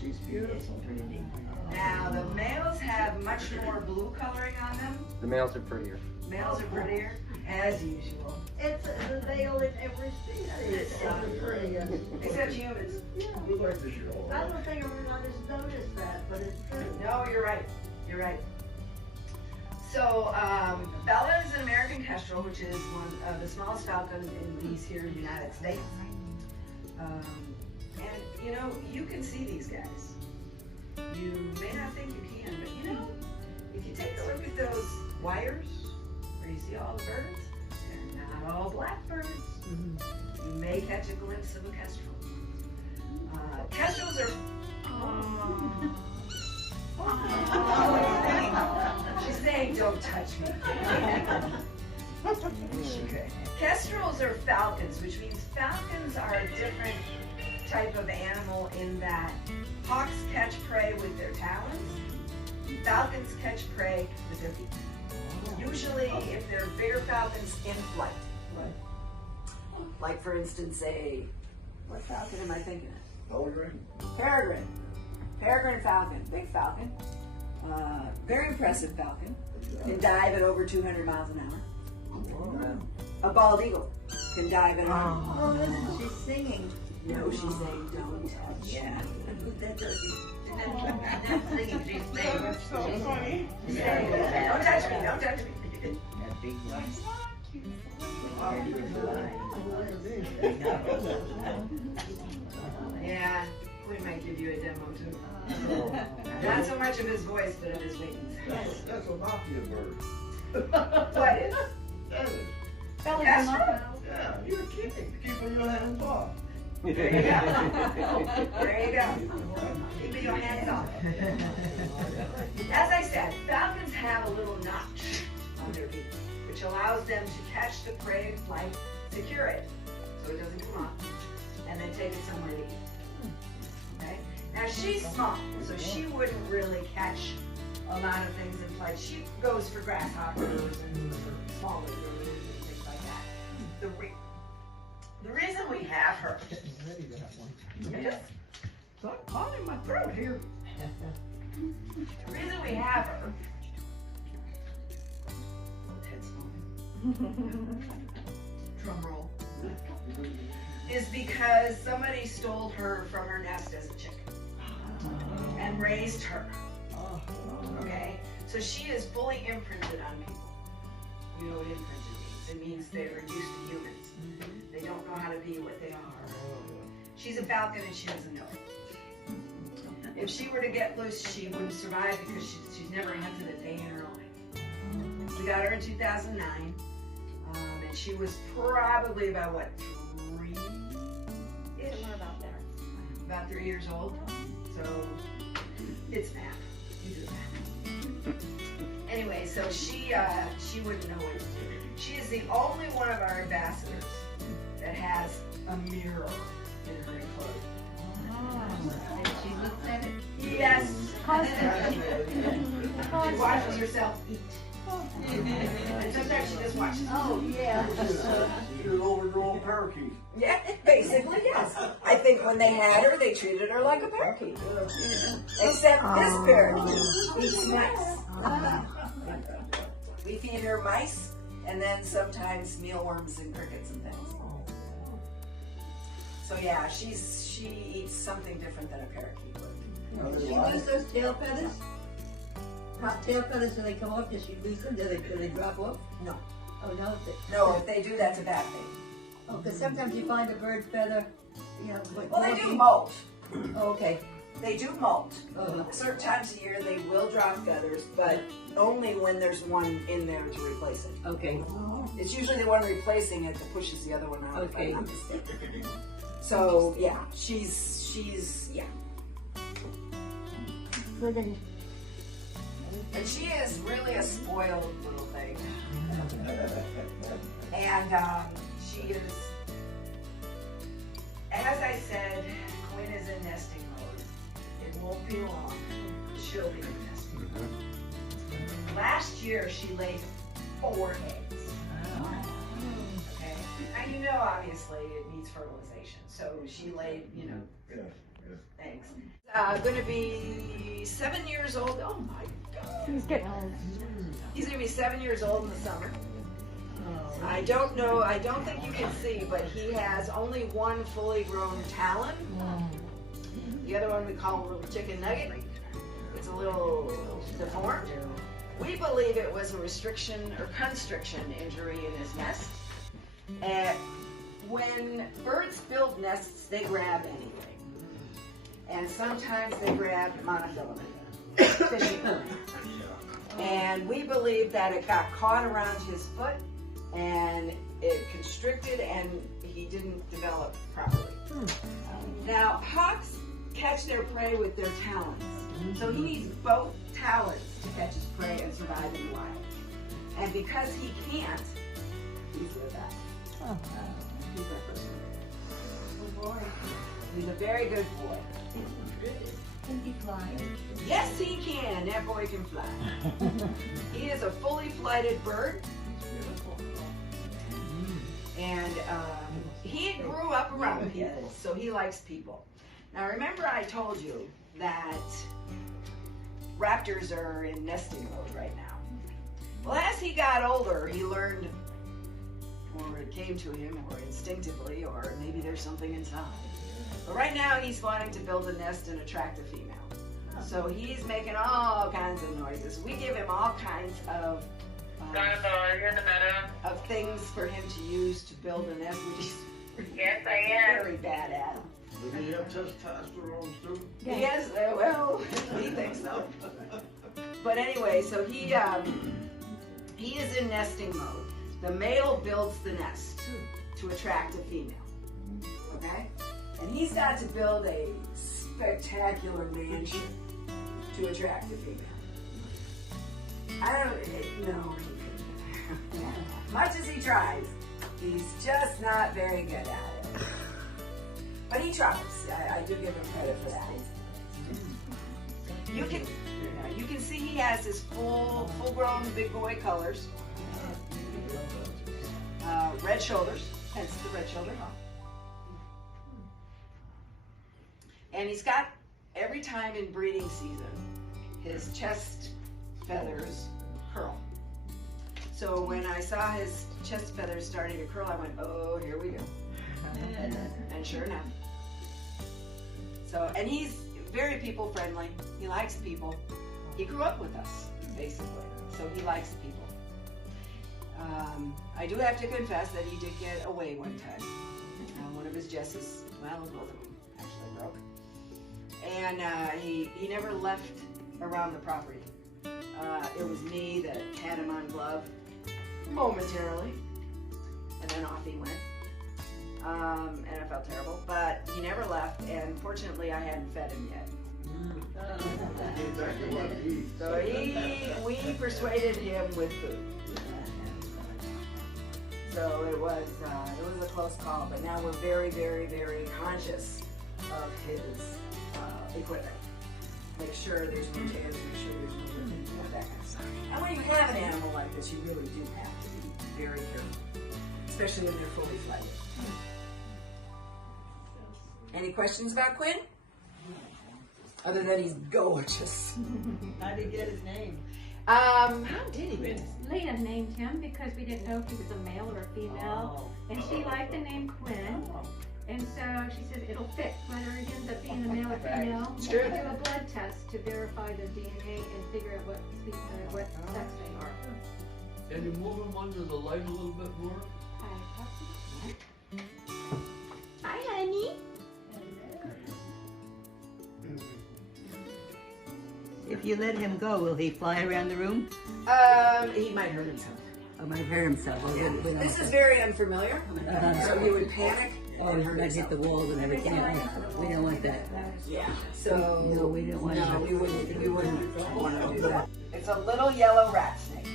She's beautiful. Now, the males have much more blue coloring on them. The males are prettier. Males are prettier, as usual. It's the male in every species. It's the prettiest. Except humans. Yeah. I don't think everyone has noticed that, but it's true. No, you're right. You're right. So, Bella is an American Kestrel, which is one of the smallest falcon in these here United States. And, you know, you can see these guys. You may not think you can, but you know, if you take a look at those wires, where you see all the birds, they're not all blackbirds. You may catch a glimpse of a Kestrel. Kestrels are... She's saying, don't touch me. She could. Kestrels are falcons, which means falcons are a different type of animal in that hawks catch prey with their talons. Falcons catch prey with their feet. Usually, if they're bigger falcons, in flight. Like, for instance, what falcon am I thinking of? Peregrine. Peregrine falcon, big falcon. Very impressive falcon. Can dive at over 200 miles an hour. A bald eagle can dive at Oh, listen, she's singing. No, she's saying don't touch. Yeah. That doesn't. Not singing, she's saying. That's so funny. Don't touch me, don't touch me. That big one. Yeah, we might give you a demo too. Not so much of his voice, but of his wings. That's a mafia bird. What is? That is. Kestrel? Yeah, you're keeping your hands off. There you go. There you go. Keep your hands off. As I said, falcons have a little notch on their beak, which allows them to catch the prey in flight, secure it so it doesn't come off, and then take it somewhere to eat. Okay? Now she's small, so she wouldn't really catch a lot of things in flight. She goes for grasshoppers and for smaller birds and things like that. The reason we have her. Yes. Stop caught in my throat here. The reason we have her. Drum roll. Is because somebody stole her from her nest as a chicken and raised her. Okay? So she is fully imprinted on people. You know what imprinted means? It means they're used to humans. They don't know how to be what they are. She's a falcon and she doesn't know it. If she were to get loose, she wouldn't survive because she's never hunted a day in her life. We got her in 2009, and she was probably about, what, 3-ish? About there. About 3 years old. So, it's math. You do the math. Anyway, so she wouldn't know what to do. She is the only one of our ambassadors that has a mirror in her enclosure. And she looks at it. Yes. She watches herself eat. And sometimes she just watches. Oh, yeah. She's an overgrown parakeet. Yeah, basically, yes. I think when they had her, they treated her like a parakeet. Except this parakeet eats mice. We feed her mice and then sometimes mealworms and crickets and things. So yeah, she eats something different than a parakeet would. Does she lose those tail feathers? Hot tail feathers, when they come off, does she lose them? Do they drop off? No. Oh, no. No, if they do, that's a bad thing. Oh, because sometimes you find a bird feather, you know. Well, they do molt. Oh, okay. They do molt. Uh-huh. Certain times a year they will drop feathers, but only when there's one in there to replace it. Okay. It's usually the one replacing it that pushes the other one out. Okay. If I'm not mistaken. So yeah, she's yeah. And she is really a spoiled little thing. And she is, as I said, Quinn is in nesting mode. It won't be long. She'll be in nesting mode. Last year she laid 4 eggs. Okay. And you know, obviously, it needs fertilization. So she laid, you know, eggs. going to be 7 years old. Oh my God. He's getting old. He's going to be 7 years old in the summer. I don't know, I don't think you can see, but he has only one fully grown talon. The other one we call a little chicken nugget. It's a little deformed. We believe it was a restriction or constriction injury in his nest. And when birds build nests, they grab anything. And sometimes they grab monofilament, fishing. And we believe that it got caught around his foot and it constricted and he didn't develop properly. Now, hawks catch their prey with their talons. So he needs both talons to catch his prey and survive in the wild. And because he can't, he's the best. He's our first one. Good boy. He's a very good boy. Can he fly? Yes, he can. That boy can fly. He is a fully flighted bird. And he grew up around people, so he likes people. Now remember I told you that raptors are in nesting mode right now. Well, as he got older, he learned, or it came to him, or instinctively, or maybe there's something inside. But right now he's wanting to build a nest and attract a female. So he's making all kinds of noises. We give him all kinds of things for him to use to build a nest, which he's very bad at. Do they have testosterone too? Yes, well, he thinks so. But anyway, so he is in nesting mode. The male builds the nest to attract a female. Okay? And he's got to build a spectacular mansion to attract a female. I don't know. Much as he tries, he's just not very good at it. But he tries. I do give him credit for that. You can see he has his full-grown big boy colors. Red shoulders, hence the red shoulder hawk. And he's got, every time in breeding season, his chest feathers curl. So when I saw his chest feathers starting to curl, I went, oh, here we go. And sure enough. So, and he's very people friendly. He likes people. He grew up with us, basically. So he likes people. I do have to confess that he did get away one time. One of his jesses, well, both of them actually broke. And he never left around the property. It was me that had him on glove momentarily, and then off he went. And I felt terrible, but he never left, and fortunately I hadn't fed him yet. So we persuaded him with food. So it was a close call, but now we're very, very, very conscious of his equipment. Make sure there's no chance, make sure there's no limit, that kind of stuff. And when you have an animal like this, you really do have to be very careful, especially when they're fully flighted. Any questions about Quinn? Other than he's gorgeous. How did he get his name? How did he get it? Leah named him because we didn't know if he was a male or a female, and she liked the name Quinn. And so she said it'll fit whether it ends up being a male or female. Sure. We'll do a blood test to verify the DNA and figure out what sex they are. Can you move him under the light a little bit more? Hi, honey. If you let him go, will he fly around the room? He might hurt himself. Or might hurt himself? Yeah. This is very unfamiliar. So you would panic. Or he's going to hit the walls and everything. We don't want that. Yeah. So No, we don't want that. we wouldn't want to do that. It's a little yellow rat snake.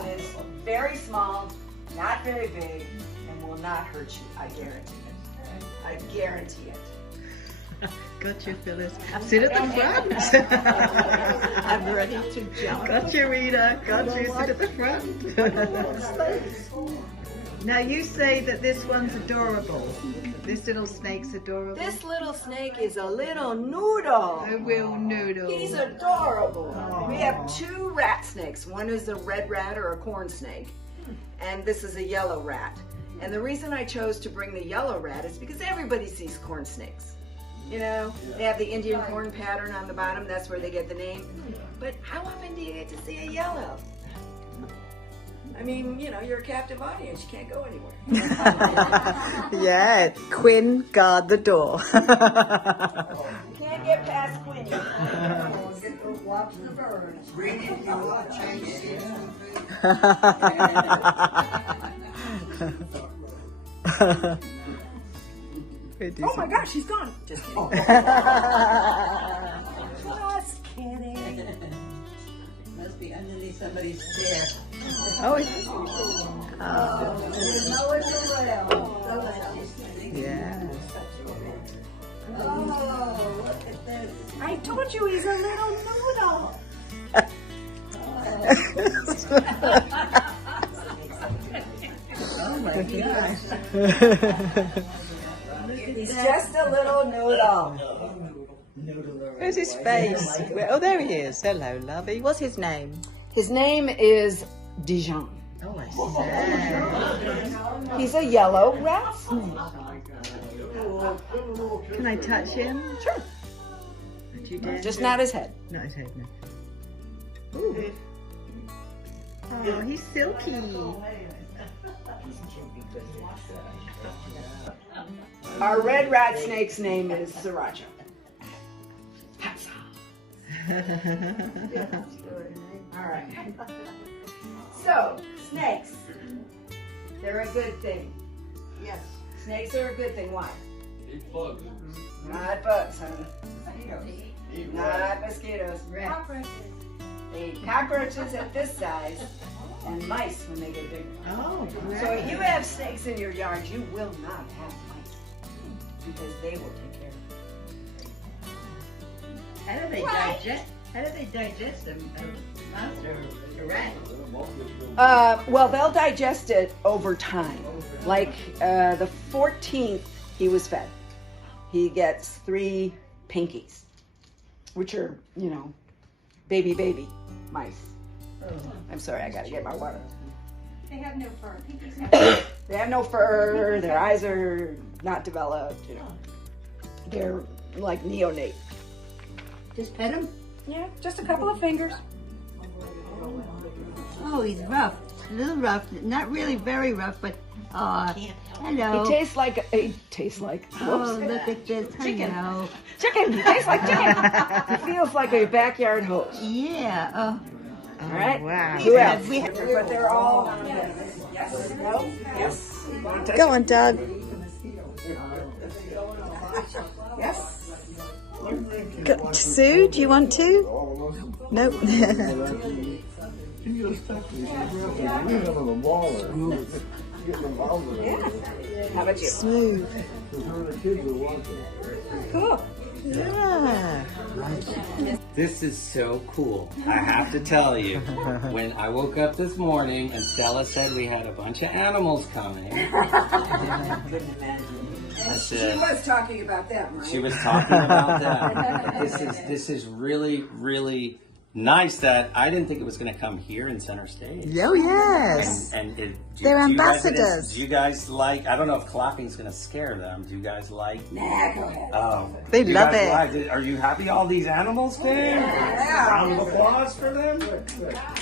It is very small, not very big, and will not hurt you. I guarantee it. I guarantee it. Got you, Phyllis. Sit at the front. I'm ready to jump. Got you, Rita. Got you. Sit at the front. Now you say that this one's adorable. This little snake's adorable. This little snake is a little noodle. A real noodle. He's adorable. We have 2 rat snakes. One is a red rat or a corn snake, and this is a yellow rat. And the reason I chose to bring the yellow rat is because everybody sees corn snakes. You know, they have the Indian corn pattern on the bottom. That's where they get the name. But how often do you get to see a yellow? I mean, you know, you're a captive audience. You can't go anywhere. Yeah, Quinn, guard the door. Can't get past Quinny. Watch the birds. Bring it, you want change Oh my gosh, he's gone. Just kidding. Just kidding. Must be underneath somebody's chair. Oh, it's, You know it's around. yeah. Oh, look at this. I told you he's a little noodle. Oh my gosh. He's just a little noodle. Where's his face? Oh, there he is. Hello, lovey. What's his name? His name is Dijon. Oh, I see. He's a yellow rat snake. Can I touch him? Sure. Don't you dare. Just not his head. Not his head, no. Ooh. Oh, he's silky. Our red rat snake's name is Sriracha. All right. So, snakes. They're a good thing. Yes. Snakes are a good thing. Why? Eat bugs. Not bugs, honey. Not mosquitoes. They eat cockroaches at this size and mice when they get bigger. Oh, great. So if you have snakes in your yard, you will not have mice because they will take care of it. How do they digest? How do they digest a mouse or a rat? Well, they'll digest it over time. Like the 14th he was fed, he gets 3 pinkies, which are, you know, baby mice. I'm sorry, I gotta get my water. They have no fur. Pinkies have They have no fur, their eyes are not developed, you know. They're like neonate. Just pet him? Yeah, just a couple of fingers. Oh, he's rough. A little rough. Not really very rough, but hello. He tastes like Oh, look at this. Chicken. Hello. Chicken, he tastes like chicken. He feels like a backyard hose. Yeah. Oh. All right. Wow. Who else? But they're all yes. No? Yes. Go on, Doug. Yes. Sue, do you want to? Nope. How about you? Smooth. Cool. Yeah. This is so cool. I have to tell you, when I woke up this morning and Stella said we had a bunch of animals coming, I said, She was talking about that, right? she was talking about that. This is really, really nice that I didn't think it was going to come here in center stage. Oh, yes. And They're do you guys- ambassadors. do you guys like, I don't know if clapping's going to scare them. Do you guys like? They you love guys it. like Are you happy all these animals came? Round of applause for them. Yeah.